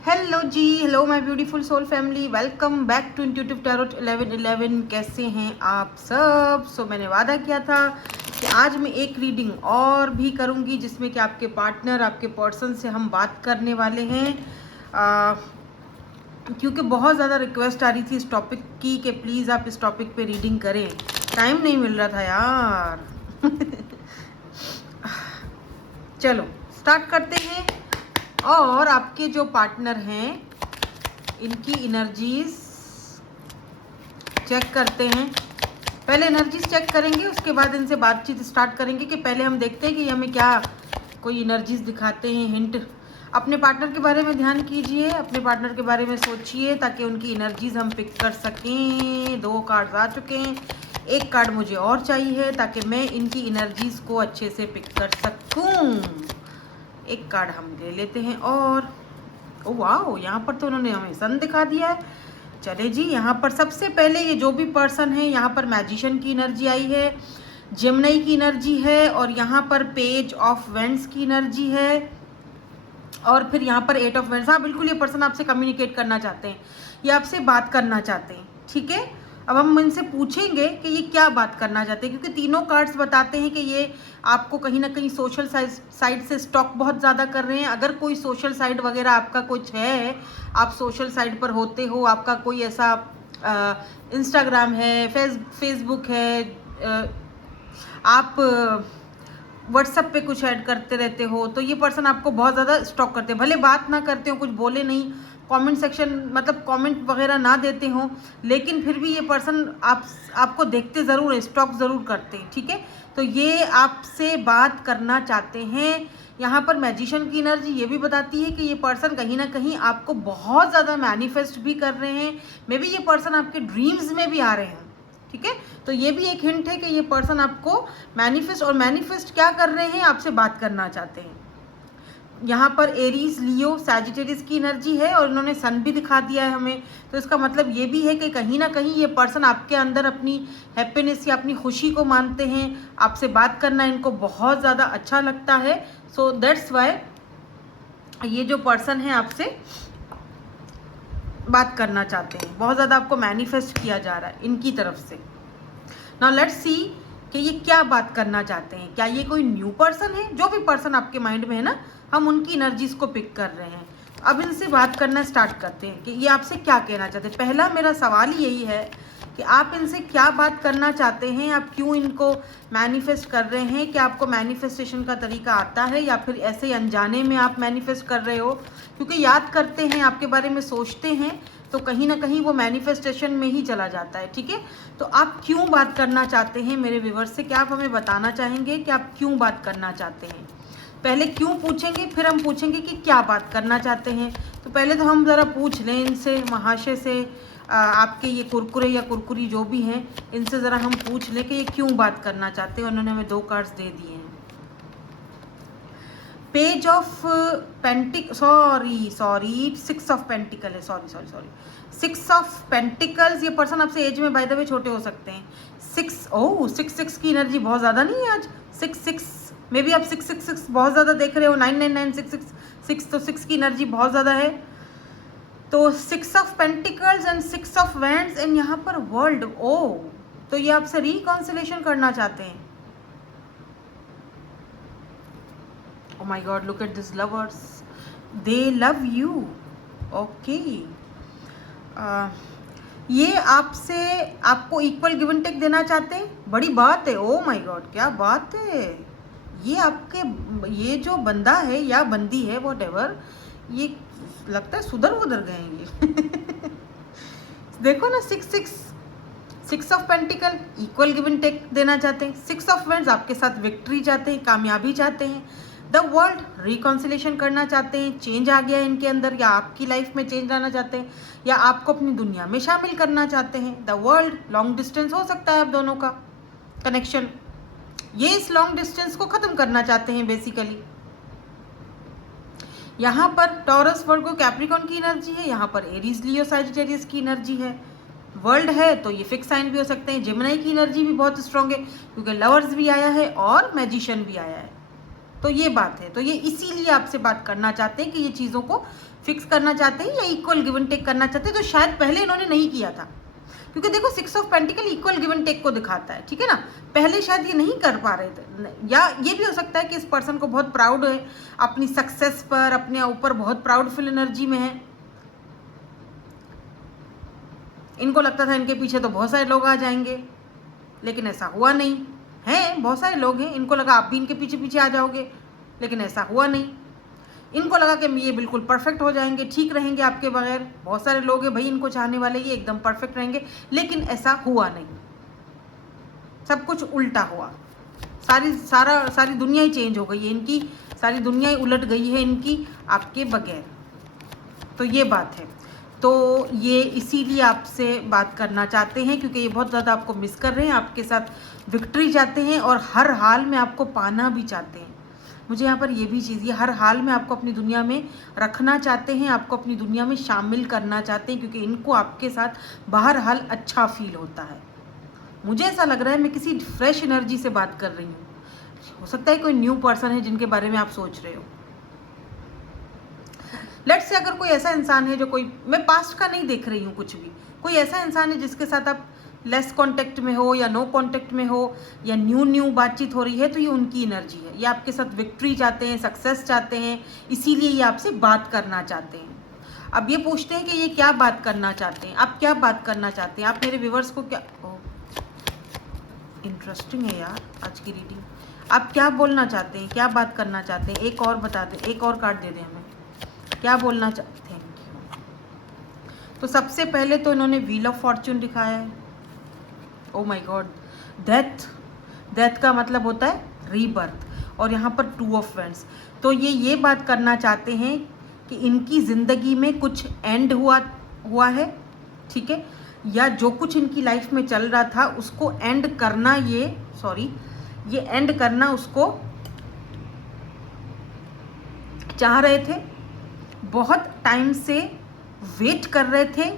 Hello ji, hello my beautiful soul family, welcome back to intuitive tarot 1111। कैसे हैं आप सब? मैंने वादा किया था कि आज मैं एक रीडिंग और भी करूंगी जिसमें कि आपके पार्टनर, आपके पर्सन से हम बात करने वाले हैं। क्योंकि बहुत ज़्यादा रिक्वेस्ट आ रही थी इस टॉपिक की कि प्लीज़ आप इस टॉपिक पे रीडिंग करें। टाइम नहीं मिल रहा था यार। चलो स्टार्ट करते हैं। और आपके जो पार्टनर हैं इनकी एनर्जीज चेक करते हैं। पहले एनर्जीज चेक करेंगे, उसके बाद इनसे बातचीत स्टार्ट करेंगे। कि पहले हम देखते हैं कि हमें क्या कोई एनर्जीज दिखाते हैं, हिंट। अपने पार्टनर के बारे में ध्यान कीजिए, अपने पार्टनर के बारे में सोचिए ताकि उनकी एनर्जीज हम पिक कर सकें। 2 कार्ड्स आ चुके हैं, एक कार्ड मुझे और चाहिए ताकि मैं इनकी एनर्जीज को अच्छे से पिक कर सकूं। एक कार्ड हम ले लेते हैं और ओ वाओ, यहाँ पर तो उन्होंने हमें सन दिखा दिया है। चले जी, यहाँ पर सबसे पहले ये जो भी पर्सन है, यहाँ पर मैजिशियन की एनर्जी आई है, जेमिनी की एनर्जी है, और यहाँ पर पेज ऑफ वेंड्स की एनर्जी है, और फिर यहाँ पर 8 ऑफ वेंड्स। हाँ बिल्कुल, ये पर्सन आपसे कम्युनिकेट करना चाहते हैं, ये आपसे बात करना चाहते हैं। ठीक है, अब हम इनसे पूछेंगे कि ये क्या बात करना चाहते हैं, क्योंकि तीनों कार्ड्स बताते हैं कि ये आपको कहीं ना कहीं सोशल साइड से स्टॉक बहुत ज़्यादा कर रहे हैं। अगर कोई सोशल साइड वगैरह आपका कुछ है, आप सोशल साइड पर होते हो, आपका कोई ऐसा इंस्टाग्राम है, फेसबुक है, आप व्हाट्सएप पे कुछ ऐड करते रहते हो, तो ये पर्सन आपको बहुत ज़्यादा स्टॉक करते हैं। भले बात ना करते हो, कुछ बोले नहीं, कमेंट सेक्शन मतलब कमेंट वगैरह ना देते हो, लेकिन फिर भी ये पर्सन आपको देखते ज़रूर है, स्टॉक ज़रूर करते हैं। ठीक है, तो ये आपसे बात करना चाहते हैं। यहाँ पर मैजिशियन की एनर्जी ये भी बताती है कि ये पर्सन कहीं ना कहीं आपको बहुत ज़्यादा मैनिफेस्ट भी कर रहे हैं। मे बी ये पर्सन आपके ड्रीम्स में भी आ रहे हैं। ठीक है, तो ये भी एक हिंट है कि ये पर्सन आपको मैनिफेस्ट क्या कर रहे हैं, आपसे बात करना चाहते हैं। यहाँ पर एरीज, लियो, सैजिटेरियस की एनर्जी है, और इन्होंने सन भी दिखा दिया है हमें। तो इसका मतलब ये भी है कि कहीं ना कहीं ये पर्सन आपके अंदर अपनी हैप्पीनेस या अपनी खुशी को मानते हैं। आपसे बात करना इनको बहुत ज़्यादा अच्छा लगता है। सो दैट्स वाई ये जो पर्सन है आपसे बात करना चाहते हैं। बहुत ज़्यादा आपको मैनिफेस्ट किया जा रहा है इनकी तरफ से। नाउ लेट्स सी कि ये क्या बात करना चाहते हैं। क्या ये कोई न्यू पर्सन है? जो भी पर्सन आपके माइंड में है ना, हम उनकी एनर्जीज को पिक कर रहे हैं। अब इनसे बात करना स्टार्ट करते हैं कि ये आपसे क्या कहना चाहते हैं। पहला मेरा सवाल यही है कि आप इनसे क्या बात करना चाहते हैं, आप क्यों इनको मैनिफेस्ट कर रहे हैं। क्या आपको मैनिफेस्टेशन का तरीका आता है, या फिर ऐसे ही अनजाने में आप मैनिफेस्ट कर रहे हो? क्योंकि याद करते हैं, आपके बारे में सोचते हैं, तो कहीं ना कहीं वो मैनिफेस्टेशन में ही चला जाता है। ठीक है, तो आप क्यों बात करना चाहते हैं मेरे व्यूअर्स से? क्या आप हमें बताना चाहेंगे कि आप क्यों बात करना चाहते हैं? पहले क्यों पूछेंगे, फिर हम पूछेंगे कि क्या बात करना चाहते हैं। तो पहले तो हम ज़रा पूछ लें इनसे, महाशय से, आपके ये कुरकुरे या कुरकुरी जो भी हैं, इनसे ज़रा हम पूछ लें कि ये क्यों बात करना चाहते हैं। उन्होंने हमें 2 कार्ड्स दे दिए हैं। Page of sorry 6 of pentacle है। Sorry 6 of pentacles. ये पर्सन आपसे एज में बाय द वे छोटे हो सकते हैं। 6 की एनर्जी बहुत ज़्यादा नहीं है आज। 6 मे बी आप 6 बहुत ज़्यादा देख रहे हो। 9 तो 6 की एनर्जी बहुत ज़्यादा है। तो 6 of pentacles and 6 of wands and यहाँ पर वर्ल्ड। ओ, तो ये आपसे रिकॉन्सिलेशन करना चाहते हैं। Oh my God, look at these lovers. They love you. Okay. ये आपसे आपको इक्वल गिव एंड टेक देना चाहते हैं। बड़ी बात है। ओ माय गॉड, क्या बात है। ये आपके ये जो बंदा है या बंदी है, वॉट एवर, ये लगता है सुधर उधर गए ये। देखो ना, 6 of pentacle equal give and take देना चाहते हैं। 6 ऑफ वेंड्स आपके साथ विक्ट्री चाहते हैं, कामयाबी चाहते हैं। द वर्ल्ड रिकॉन्सिलेशन करना चाहते हैं। चेंज आ गया है इनके अंदर, या आपकी लाइफ में चेंज लाना चाहते हैं, या आपको अपनी दुनिया में शामिल करना चाहते हैं। द वर्ल्ड, लॉन्ग डिस्टेंस हो सकता है आप दोनों का कनेक्शन। ये इस लॉन्ग डिस्टेंस को ख़त्म करना चाहते हैं बेसिकली। यहाँ पर टॉरस, वर्गो, कैप्रिकॉन की एनर्जी है। यहाँ पर एरीज, लियो, सैजिटेरियस की एनर्जी है। वर्ल्ड है तो ये फिक्स साइन भी हो सकते हैं। जेमिनी की एनर्जी भी बहुत स्ट्रॉन्ग है, क्योंकि लवर्स भी आया है और मैजिशियन भी आया है। तो ये बात है, तो ये इसीलिए आपसे बात करना चाहते हैं कि ये चीज़ों को फिक्स करना चाहते हैं या इक्वल गिव एंड टेक करना चाहते हैं, तो शायद पहले इन्होंने नहीं किया था, क्योंकि देखो 6 of pentacle equal give and take को दिखाता है, ठीक है ना। पहले शायद ये नहीं कर पा रहे थे, या ये भी हो सकता है कि इस पर्सन को बहुत प्राउड है अपनी सक्सेस पर, अपने ऊपर बहुत प्राउडफुल एनर्जी में है। इनको लगता था इनके पीछे तो बहुत सारे लोग आ जाएंगे, लेकिन ऐसा हुआ नहीं है। बहुत सारे लोग हैं, इनको लगा आप भी इनके पीछे पीछे आ जाओगे, लेकिन ऐसा हुआ नहीं। इनको लगा कि ये बिल्कुल परफेक्ट हो जाएंगे, ठीक रहेंगे आपके बगैर। बहुत सारे लोग हैं भाई इनको चाहने वाले, ये एकदम परफेक्ट रहेंगे, लेकिन ऐसा हुआ नहीं। सब कुछ उल्टा हुआ, सारी दुनिया ही चेंज हो गई है इनकी, सारी दुनिया ही उलट गई है इनकी आपके बगैर। तो ये बात है, तो ये इसीलिए आपसे बात करना चाहते हैं, क्योंकि ये बहुत ज़्यादा आपको मिस कर रहे हैं, आपके साथ विक्ट्री चाहते हैं और हर हाल में आपको पाना भी चाहते हैं। मुझे यहाँ पर ये भी चीज़, ये हर हाल में आपको अपनी दुनिया में रखना चाहते हैं, आपको अपनी दुनिया में शामिल करना चाहते हैं, क्योंकि इनको आपके साथ बहरहाल अच्छा फील होता है। मुझे ऐसा लग रहा है मैं किसी फ्रेश एनर्जी से बात कर रही हूँ। हो सकता है कोई न्यू पर्सन है जिनके बारे में आप सोच रहे हो। लेट्स से अगर कोई ऐसा इंसान है जो कोई, मैं पास्ट का नहीं देख रही हूँ कुछ भी, कोई ऐसा इंसान है जिसके साथ आप लेस कांटेक्ट में हो या नो कांटेक्ट में हो या न्यू बातचीत हो रही है, तो ये उनकी एनर्जी है। ये आपके साथ विक्ट्री चाहते हैं, सक्सेस चाहते हैं, इसीलिए ये आपसे बात करना चाहते हैं। अब ये पूछते हैं कि ये क्या बात करना चाहते हैं, आप क्या बात करना चाहते हैं, आप मेरे व्यूवर्स को क्या, इंटरेस्टिंग है यार आज की रीडिंग। आप क्या बोलना चाहते हैं, क्या बात करना चाहते हैं, एक और बता दें, एक और कार्ड दे दें हमें, क्या बोलना चाहते हैं। तो सबसे पहले तो इन्होंने व्हील ऑफ फॉर्च्यून दिखाया है। ओ माय गॉड, डेथ का मतलब होता है रीबर्थ, और यहाँ पर 2 ऑफ वैंड्स। तो ये बात करना चाहते हैं कि इनकी ज़िंदगी में कुछ एंड हुआ है, ठीक है, या जो कुछ इनकी लाइफ में चल रहा था उसको एंड करना, ये एंड करना उसको चाह रहे थे। बहुत टाइम से वेट कर रहे थे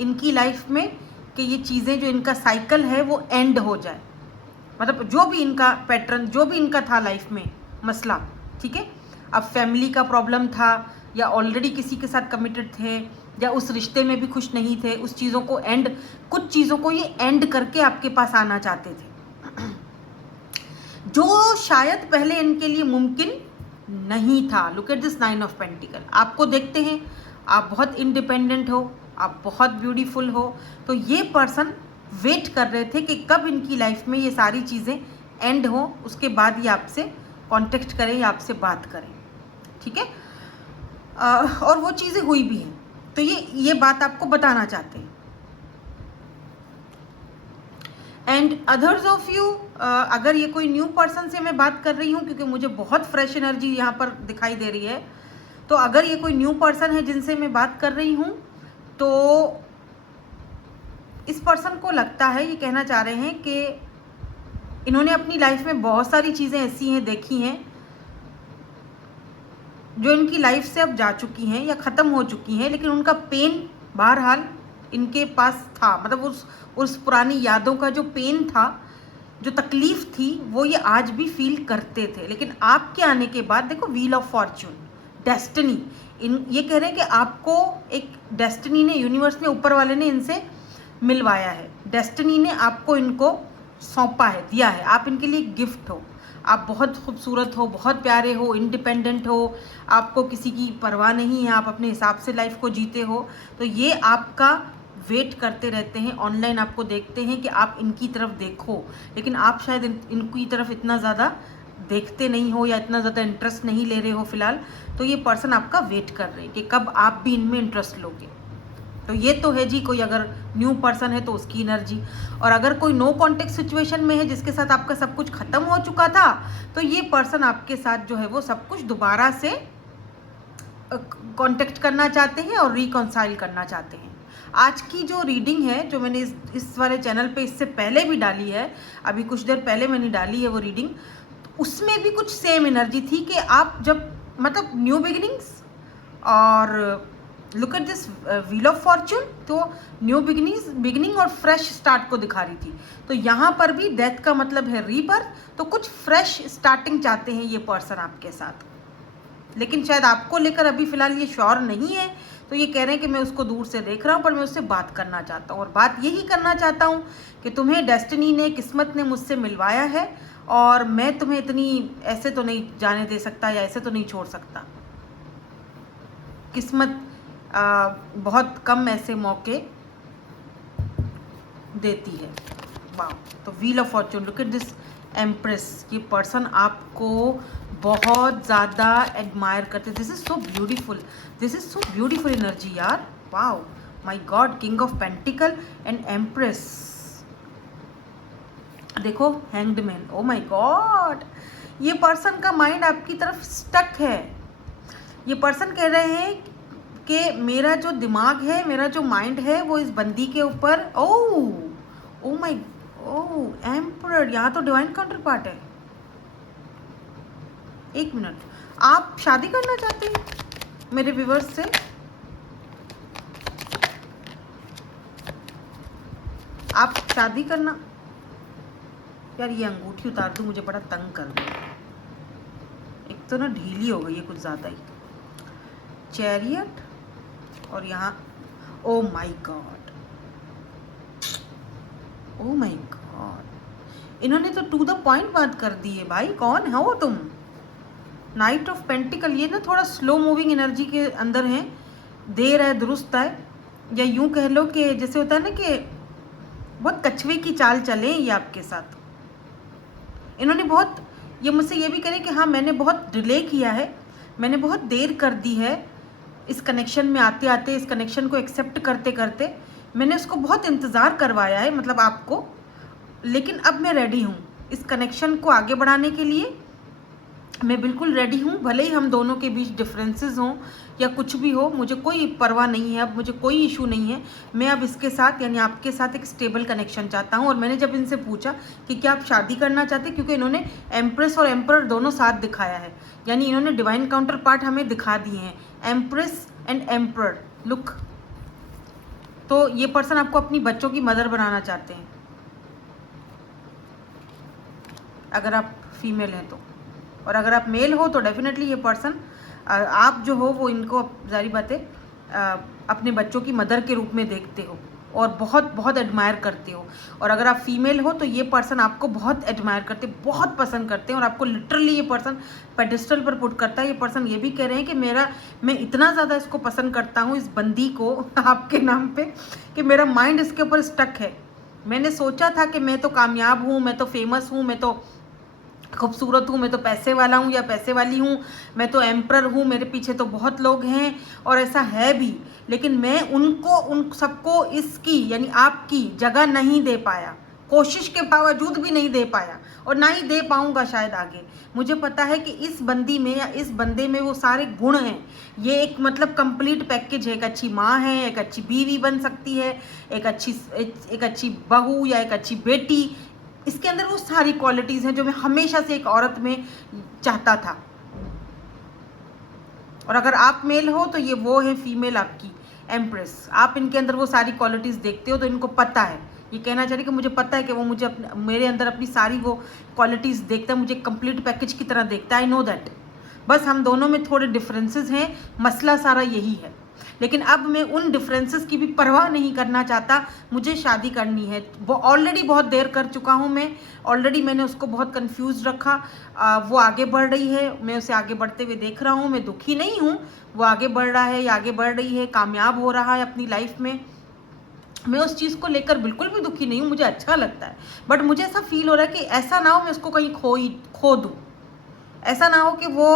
इनकी लाइफ में कि ये चीज़ें, जो इनका साइकिल है वो एंड हो जाए। मतलब जो भी इनका पैटर्न, जो भी इनका था लाइफ में मसला, ठीक है, अब फैमिली का प्रॉब्लम था या ऑलरेडी किसी के साथ कमिटेड थे या उस रिश्ते में भी खुश नहीं थे, उस चीज़ों को कुछ चीज़ों को ये एंड करके आपके पास आना चाहते थे, जो शायद पहले इनके लिए मुमकिन नहीं था। Look at this 9 of pentacle. आपको देखते हैं, आप बहुत इंडिपेंडेंट हो, आप बहुत ब्यूटीफुल हो, तो ये पर्सन वेट कर रहे थे कि कब इनकी लाइफ में ये सारी चीज़ें एंड हो, उसके बाद ये आपसे कांटेक्ट करें या आपसे बात करें, ठीक है। और वो चीज़ें हुई भी हैं, तो ये बात आपको बताना चाहते हैं। एंड अदर्स ऑफ यू, अगर ये कोई न्यू पर्सन से मैं बात कर रही हूँ, क्योंकि मुझे बहुत फ्रेश एनर्जी यहाँ पर दिखाई दे रही है, तो अगर ये कोई न्यू पर्सन है जिनसे मैं बात कर रही हूँ, तो इस पर्सन को लगता है, ये कहना चाह रहे हैं कि इन्होंने अपनी लाइफ में बहुत सारी चीज़ें ऐसी हैं, देखी हैं, जो इनकी लाइफ से अब जा चुकी हैं या ख़त्म हो चुकी हैं, लेकिन उनका पेन बहरहाल इनके पास था। मतलब उस पुरानी यादों का जो पेन था, जो तकलीफ़ थी, वो ये आज भी फील करते थे। लेकिन आपके आने के बाद देखो, व्हील ऑफ फॉर्च्यून, डेस्टिनी, ये कह रहे हैं कि आपको एक डेस्टिनी ने, यूनिवर्स ने, ऊपर वाले ने इनसे मिलवाया है। डेस्टिनी ने आपको इनको सौंपा है, दिया है, आप इनके लिए गिफ्ट हो। आप बहुत खूबसूरत हो, बहुत प्यारे हो, इंडिपेंडेंट हो, आपको किसी की परवाह नहीं है, आप अपने हिसाब से लाइफ को जीते हो। तो ये आपका वेट करते रहते हैं, ऑनलाइन आपको देखते हैं कि आप इनकी तरफ देखो, लेकिन आप शायद इनकी तरफ इतना ज़्यादा देखते नहीं हो या इतना ज़्यादा इंटरेस्ट नहीं ले रहे हो फ़िलहाल। तो ये पर्सन आपका वेट कर रहे हैं कि कब आप भी इनमें इंटरेस्ट लोगे। तो ये तो है जी, कोई अगर न्यू पर्सन है तो उसकी एनर्जी। और अगर कोई नो कॉन्टेक्ट सिचुएशन में है, जिसके साथ आपका सब कुछ ख़त्म हो चुका था, तो ये पर्सन आपके साथ जो है वो सब कुछ दोबारा से कांटेक्ट करना चाहते हैं और रिकॉन्साइल करना चाहते हैं। आज की जो रीडिंग है, जो मैंने इस वाले चैनल पे इससे पहले भी डाली है, अभी कुछ देर पहले मैंने डाली है वो रीडिंग, उसमें भी कुछ सेम एनर्जी थी कि आप जब, मतलब न्यू बिगिनिंग्स और look at this wheel of Fortune, तो न्यू बिगिनिंग और फ्रेश स्टार्ट को दिखा रही थी। तो यहाँ पर भी डेथ का मतलब है रीबर्थ, तो कुछ फ्रेश स्टार्टिंग चाहते हैं ये पर्सन आपके साथ, लेकिन शायद आपको लेकर अभी फ़िलहाल ये श्योर नहीं है। तो ये कह रहे हैं कि मैं उसको दूर से देख रहा हूँ, पर मैं उससे बात करना चाहता हूँ, और बात यही करना चाहता हूँ कि तुम्हें डेस्टिनी ने, किस्मत ने मुझसे मिलवाया है, और मैं तुम्हें इतनी ऐसे तो नहीं जाने दे सकता, या ऐसे तो नहीं छोड़ सकता। किस्मत बहुत कम ऐसे मौके देती है। वाह, तो wheel of fortune, look at this empress, ये पर्सन आपको बहुत ज़्यादा एडमायर करते। This is so beautiful, this is so beautiful energy यार। Wow my god, king of pentacle and empress. देखो hanged man, oh my god, ये person का mind आपकी तरफ स्टक है। ये पर्सन कह रहे हैं कि मेरा जो दिमाग है, मेरा जो माइंड है, वो इस बंदी के ऊपर। ओ माय, ओ एम्परर, यहाँ तो डिवाइन काउंटर पार्ट है। एक मिनट, आप शादी करना चाहते हैं मेरे व्यूवर्स से? आप शादी करना, यार ये अंगूठी उतार दूं, मुझे बड़ा तंग कर दिया। एक तो ना ढीली हो गई है कुछ ज़्यादा ही। चैरियट, और यहाँ ओ my God, O my God, इन्होंने तो टू द पॉइंट बात कर दी है भाई। कौन हो तुम? नाइट ऑफ पेंटिकल, ये ना थोड़ा स्लो मूविंग एनर्जी के अंदर है, देर है दुरुस्त है, या यूं कह लो कि जैसे होता है ना कि बहुत कछुए की चाल चले ये आपके साथ। इन्होंने बहुत, ये मुझसे ये भी करें कि हाँ मैंने बहुत डिले किया है, मैंने बहुत देर कर दी है इस कनेक्शन में आते आते, इस कनेक्शन को एक्सेप्ट करते करते मैंने उसको बहुत इंतज़ार करवाया है, मतलब आपको। लेकिन अब मैं रेडी हूँ इस कनेक्शन को आगे बढ़ाने के लिए, मैं बिल्कुल रेडी हूँ। भले ही हम दोनों के बीच डिफरेंसेस हों या कुछ भी हो, मुझे कोई परवाह नहीं है, अब मुझे कोई इशू नहीं है। मैं अब इसके साथ, यानी आपके साथ एक स्टेबल कनेक्शन चाहता हूँ। और मैंने जब इनसे पूछा कि क्या आप शादी करना चाहते, क्योंकि इन्होंने एम्प्रेस और एम्परर दोनों साथ दिखाया है, यानी इन्होंने डिवाइन काउंटर पार्ट हमें दिखा दिए हैं, एम्प्रेस एंड एम्परर। लुक, तो ये पर्सन आपको अपनी बच्चों की मदर बनाना चाहते हैं, अगर आप फीमेल हैं तो। और अगर आप मेल हो तो डेफिनेटली ये पर्सन, आप जो हो वो इनको जारी बात है अपने बच्चों की मदर के रूप में देखते हो और बहुत बहुत एडमायर करते हो। और अगर आप फीमेल हो तो ये पर्सन आपको बहुत एडमायर करते, बहुत पसंद करते हैं, और आपको लिटरली ये पर्सन पेडिस्टल पर पुट करता है। ये पर्सन ये भी कह रहे हैं कि मैं इतना ज़्यादा इसको पसंद करता हूँ, इस बंदी को आपके नाम पे, कि मेरा माइंड इसके ऊपर स्टक है। मैंने सोचा था कि मैं तो कामयाब हूँ, मैं तो फेमस हूँ, मैं तो खूबसूरत हूँ, मैं तो पैसे वाला हूँ या पैसे वाली हूँ, मैं तो एम्परर हूँ, मेरे पीछे तो बहुत लोग हैं, और ऐसा है भी। लेकिन मैं उन सबको इसकी, यानी आपकी जगह नहीं दे पाया, कोशिश के बावजूद भी नहीं दे पाया, और ना ही दे पाऊँगा शायद आगे। मुझे पता है कि इस बंदी में या इस बंदे में वो सारे गुण हैं। ये एक मतलब कंप्लीट पैकेज है। एक अच्छी माँ है, एक अच्छी बीवी बन सकती है, एक अच्छी बहू या एक अच्छी बेटी, इसके अंदर वो सारी क्वालिटीज़ हैं जो मैं हमेशा से एक औरत में चाहता था। और अगर आप मेल हो तो ये वो है फीमेल आपकी एम्प्रेस। आप इनके अंदर वो सारी क्वालिटीज़ देखते हो, तो इनको पता है, ये कहना चाहिए कि मुझे पता है कि वो मुझे मेरे अंदर अपनी सारी वो क्वालिटीज़ देखता है, मुझे कंप्लीट पैकेज की तरह देखता है। I know that. बस हम दोनों में थोड़े डिफरेंसेस हैं, मसला सारा यही है। लेकिन अब मैं उन डिफरेंसेस की भी परवाह नहीं करना चाहता, मुझे शादी करनी है। वो ऑलरेडी बहुत देर कर चुका हूँ मैं, ऑलरेडी मैंने उसको बहुत कंफ्यूज रखा। वो आगे बढ़ रही है, मैं उसे आगे बढ़ते हुए देख रहा हूँ, मैं दुखी नहीं हूँ। वो आगे बढ़ रहा है या आगे बढ़ रही है, कामयाब हो रहा है अपनी लाइफ में, मैं उस चीज़ को लेकर बिल्कुल भी दुखी नहीं हूँ, मुझे अच्छा लगता है। बट मुझे ऐसा फील हो रहा है कि ऐसा ना हो मैं उसको कहीं खो दूँ, ऐसा ना हो कि वो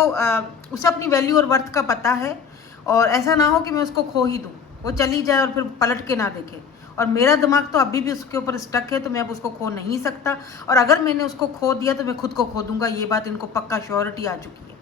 उसे अपनी वैल्यू और वर्थ का पता है, और ऐसा ना हो कि मैं उसको खो ही दूँ, वो चली जाए और फिर पलट के ना देखे। और मेरा दिमाग तो अभी भी उसके ऊपर स्टक है, तो मैं अब उसको खो नहीं सकता। और अगर मैंने उसको खो दिया तो मैं खुद को खो दूंगा, ये बात इनको पक्का श्योरिटी आ चुकी है।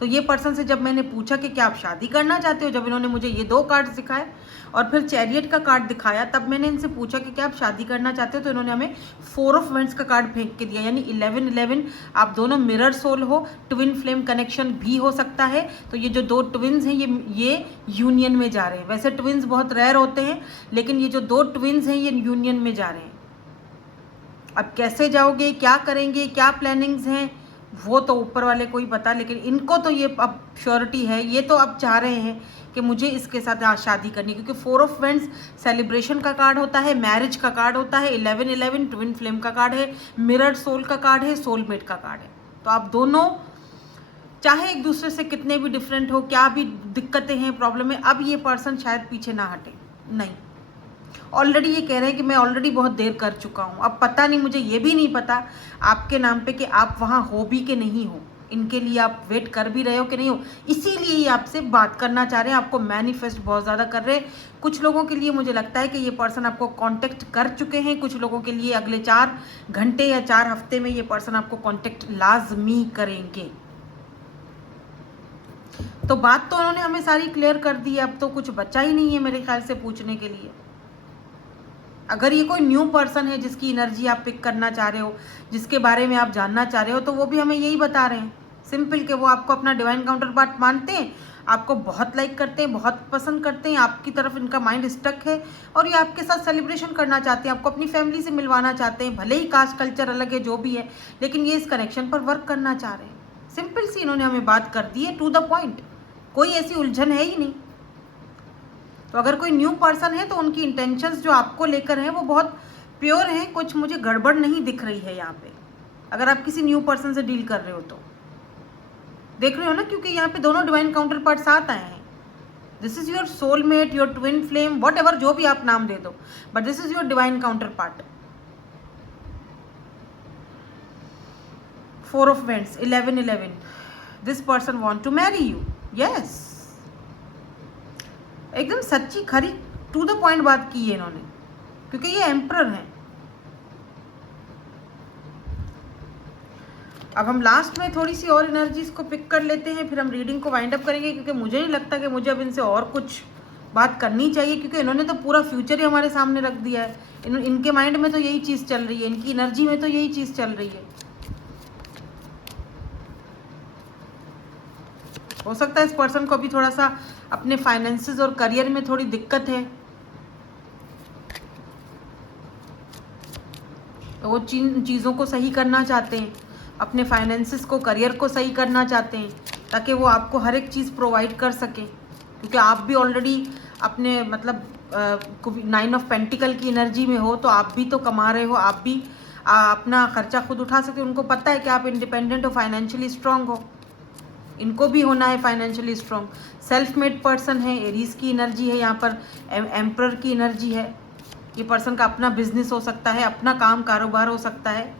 तो ये पर्सन से जब मैंने पूछा कि क्या आप शादी करना चाहते हो, जब इन्होंने मुझे ये 2 कार्ड्स दिखाए और फिर चैरियट का कार्ड दिखाया, तब मैंने इनसे पूछा कि क्या आप शादी करना चाहते हो, तो इन्होंने हमें 4 ऑफ वेंट्स का कार्ड फेंक के दिया, यानी 11-11 आप दोनों मिरर सोल हो, ट्विन फ्लेम कनेक्शन भी हो सकता है। तो ये जो 2 ट्विन्स हैं ये यूनियन में जा रहे हैं। वैसे ट्विन्स बहुत रेयर होते हैं, लेकिन ये जो 2 ट्विन्स हैं ये यूनियन में जा रहे हैं। अब कैसे जाओगे, क्या करेंगे, क्या प्लानिंग्स हैं, वो तो ऊपर वाले को ही पता, लेकिन इनको तो ये अब श्योरिटी है, ये तो अब चाह रहे हैं कि मुझे इसके साथ आज शादी करनी, क्योंकि 4 ऑफ वेंट्स सेलिब्रेशन का कार्ड होता है, मैरिज का कार्ड होता है, 11-11 ट्विन फ्लेम का कार्ड है, मिरर सोल का कार्ड है, सोलमेट का कार्ड है। तो आप दोनों चाहे एक दूसरे से कितने भी डिफरेंट हो, क्या भी दिक्कतें हैं, प्रॉब्लम है, अब ये पर्सन शायद पीछे ना हटे, नहीं, ऑलरेडी ये कह रहे हैं कि मैं ऑलरेडी बहुत देर कर चुका हूँ। अब पता नहीं, मुझे ये भी नहीं पता आपके नाम पे कि आप वहाँ हो भी कि नहीं हो, इनके लिए आप वेट कर भी रहे हो कि नहीं हो, इसीलिए ये आपसे बात करना चाह रहे हैं, आपको मैनिफेस्ट बहुत ज़्यादा कर रहे हैं। कुछ लोगों के लिए मुझे लगता है कि ये पर्सन आपको कांटेक्ट कर चुके हैं, कुछ लोगों के लिए अगले 4 घंटे या 4 हफ्ते में ये पर्सन आपको कांटेक्ट लाजमी करेंगे। तो बात तो उन्होंने हमें सारी क्लियर कर दी है, अब तो कुछ बचा ही नहीं है मेरे ख्याल से पूछने के लिए। अगर ये कोई न्यू पर्सन है जिसकी एनर्जी आप पिक करना चाह रहे हो, जिसके बारे में आप जानना चाह रहे हो, तो वो भी हमें यही बता रहे हैं सिंपल कि वो आपको अपना डिवाइन काउंटर पार्ट मानते हैं, आपको बहुत लाइक करते हैं, बहुत पसंद करते हैं, आपकी तरफ इनका माइंड स्टक है और ये आपके साथ सेलिब्रेशन करना चाहते हैं, आपको अपनी फैमिली से मिलवाना चाहते हैं, भले ही कास्ट कल्चर अलग है जो भी है, लेकिन ये इस कनेक्शन पर वर्क करना चाह रहे हैं। सिंपल सी इन्होंने हमें बात कर दी है, टू द पॉइंट, कोई ऐसी उलझन है ही नहीं। तो अगर कोई न्यू पर्सन है तो उनकी इंटेंशंस जो आपको लेकर हैं वो बहुत प्योर हैं, कुछ मुझे गड़बड़ नहीं दिख रही है यहाँ पे। अगर आप किसी न्यू पर्सन से डील कर रहे हो तो देख रहे हो ना, क्योंकि यहाँ पे दोनों डिवाइन काउंटर पार्ट साथ आए हैं। This is your soulmate, your twin flame, what ever जो भी आप नाम दे दो, but this is your divine counter part. 4 of wands, 11-11, this person want to marry you, yes, एकदम सच्ची खरी टू द पॉइंट बात की है इन्होंने, क्योंकि ये एम्परर हैं। अब हम लास्ट में थोड़ी सी और एनर्जीज को पिक कर लेते हैं, फिर हम रीडिंग को वाइंड अप करेंगे, क्योंकि मुझे नहीं लगता कि मुझे अब इनसे और कुछ बात करनी चाहिए, क्योंकि इन्होंने तो पूरा फ्यूचर ही हमारे सामने रख दिया है। इनके माइंड में तो यही चीज़ चल रही है, इनकी एनर्जी में तो यही चीज़ चल रही है। हो सकता है इस पर्सन को अभी थोड़ा सा अपने फाइनेंसेस और करियर में थोड़ी दिक्कत है, तो वो चीज़ों को सही करना चाहते हैं, अपने फाइनेंसेस को, करियर को सही करना चाहते हैं, ताकि वो आपको हर एक चीज़ प्रोवाइड कर सकें, क्योंकि आप भी ऑलरेडी अपने मतलब 9 ऑफ पेंटिकल की एनर्जी में हो, तो आप भी तो कमा रहे हो, आप भी अपना खर्चा खुद उठा सकते हो। उनको पता है कि आप इंडिपेंडेंट हो, फाइनेंशियली स्ट्रांग हो, इनको भी होना है financially strong. Self made person है, एरीज की एनर्जी है, यहाँ पर एम्परर की एनर्जी है। ये पर्सन का अपना बिजनेस हो सकता है, अपना काम कारोबार हो सकता है।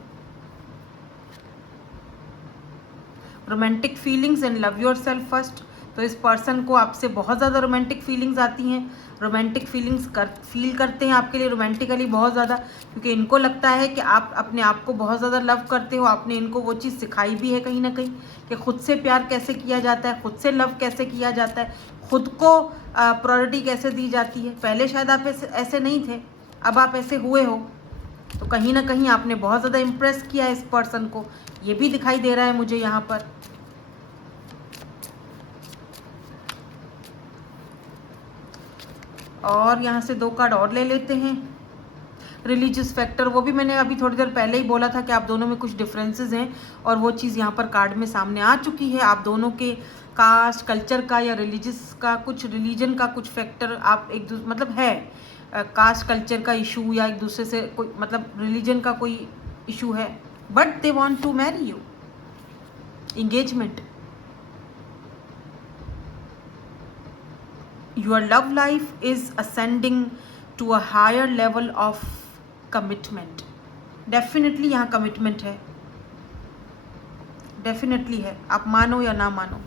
Romantic feelings and love your self first, तो इस पर्सन को आपसे बहुत ज़्यादा रोमांटिक फीलिंग्स आती हैं, रोमांटिक फीलिंग्स फील करते हैं आपके लिए रोमांटिकली बहुत ज़्यादा, क्योंकि इनको लगता है कि आप अपने आप को बहुत ज़्यादा लव करते हो। आपने इनको वो चीज़ सिखाई भी है कहीं ना कहीं कि खुद से प्यार कैसे किया जाता है, खुद से लव कैसे किया जाता है, खुद को प्रायोरिटी कैसे दी जाती है। पहले शायद आप ऐसे नहीं थे, अब आप ऐसे हुए हो, तो कहीं ना कहीं आपने बहुत ज़्यादा इम्प्रेस किया है इस पर्सन को, ये भी दिखाई दे रहा है मुझे यहाँ पर। और यहाँ से 2 कार्ड और ले लेते हैं। रिलीजियस फैक्टर, वो भी मैंने अभी थोड़ी देर पहले ही बोला था कि आप दोनों में कुछ डिफरेंसेस हैं, और वो चीज़ यहाँ पर कार्ड में सामने आ चुकी है। आप दोनों के कास्ट कल्चर का या रिलीजियस का, कुछ रिलीजन का कुछ फैक्टर आप एक दूसरे मतलब है, कास्ट कल्चर का इशू या एक दूसरे से कोई मतलब रिलीजन का कोई इशू है, but they want to marry you, engagement. Your love life is ascending to a higher level of commitment. Definitely यहाँ commitment है, definitely है, आप मानो या ना मानो।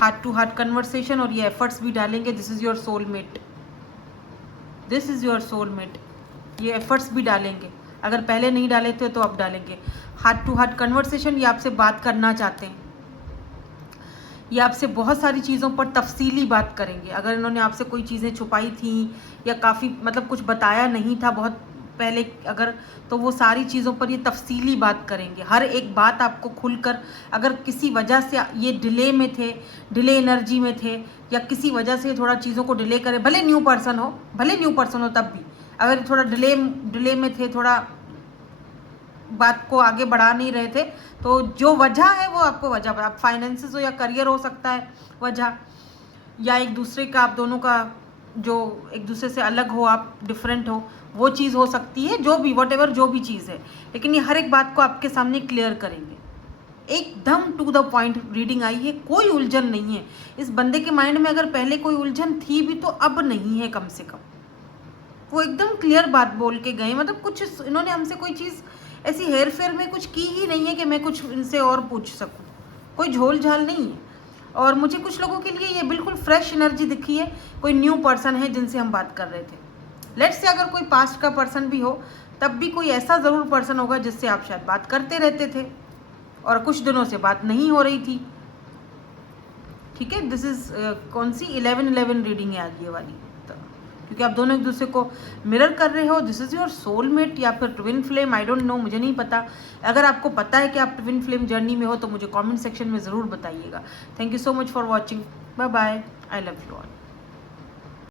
हार्ट टू हार्ट कन्वर्सेशन, और ये एफर्ट्स भी डालेंगे। This is your soulmate, this is your soulmate, ये एफर्ट्स भी डालेंगे। अगर पहले नहीं डाले थे तो अब डालेंगे। हार्ट टू हार्ट कन्वर्सेशन, ये आपसे बात करना चाहते हैं, ये आपसे बहुत सारी चीज़ों पर तफसीली बात करेंगे। अगर इन्होंने आपसे कोई चीज़ें छुपाई थी या काफ़ी मतलब कुछ बताया नहीं था बहुत पहले अगर, तो वो सारी चीज़ों पर ये तफसीली बात करेंगे। हर एक बात आपको खुलकर, अगर किसी वजह से ये डिले में थे, डिले एनर्जी में थे, या किसी वजह से थोड़ा चीज़ों को डिले करे, भले न्यू पर्सन हो तब भी अगर थोड़ा डिले में थे, थोड़ा बात को आगे बढ़ा नहीं रहे थे, तो जो वजह है वो आपको वजह, आप फाइनेंसेस हो या करियर हो सकता है वजह, या एक दूसरे का, आप दोनों का जो एक दूसरे से अलग हो, आप डिफरेंट हो, वो चीज़ हो सकती है। जो भी वॉट जो भी चीज़ है, लेकिन ये हर एक बात को आपके सामने क्लियर करेंगे। एकदम टू द पॉइंट रीडिंग आई है, कोई उलझन नहीं है। इस बंदे के माइंड में अगर पहले कोई उलझन थी भी तो अब नहीं है, कम से कम वो एकदम क्लियर बात बोल के गए। मतलब कुछ इन्होंने हमसे कोई चीज़ ऐसी हेर फेर में कुछ की ही नहीं है कि मैं कुछ इनसे और पूछ सकूं, कोई झोल झाल नहीं है। और मुझे कुछ लोगों के लिए ये बिल्कुल फ्रेश एनर्जी दिखी है, कोई न्यू पर्सन है जिनसे हम बात कर रहे थे। लेट्स से अगर कोई पास्ट का पर्सन भी हो, तब भी कोई ऐसा ज़रूर पर्सन होगा जिससे आप शायद बात करते रहते थे और कुछ दिनों से बात नहीं हो रही थी। ठीक है, दिस इज़ कौन सी 11-11 रीडिंग है आज ये वाली, क्योंकि आप दोनों एक दूसरे को मिरर कर रहे हो। दिस इज़ योर सोलमेट या फिर twin flame, I don't know, मुझे नहीं पता। अगर आपको पता है कि आप ट्विन फ्लेम जर्नी में हो तो मुझे कमेंट सेक्शन में ज़रूर बताइएगा। Thank you so much for watching, bye bye, I love you all.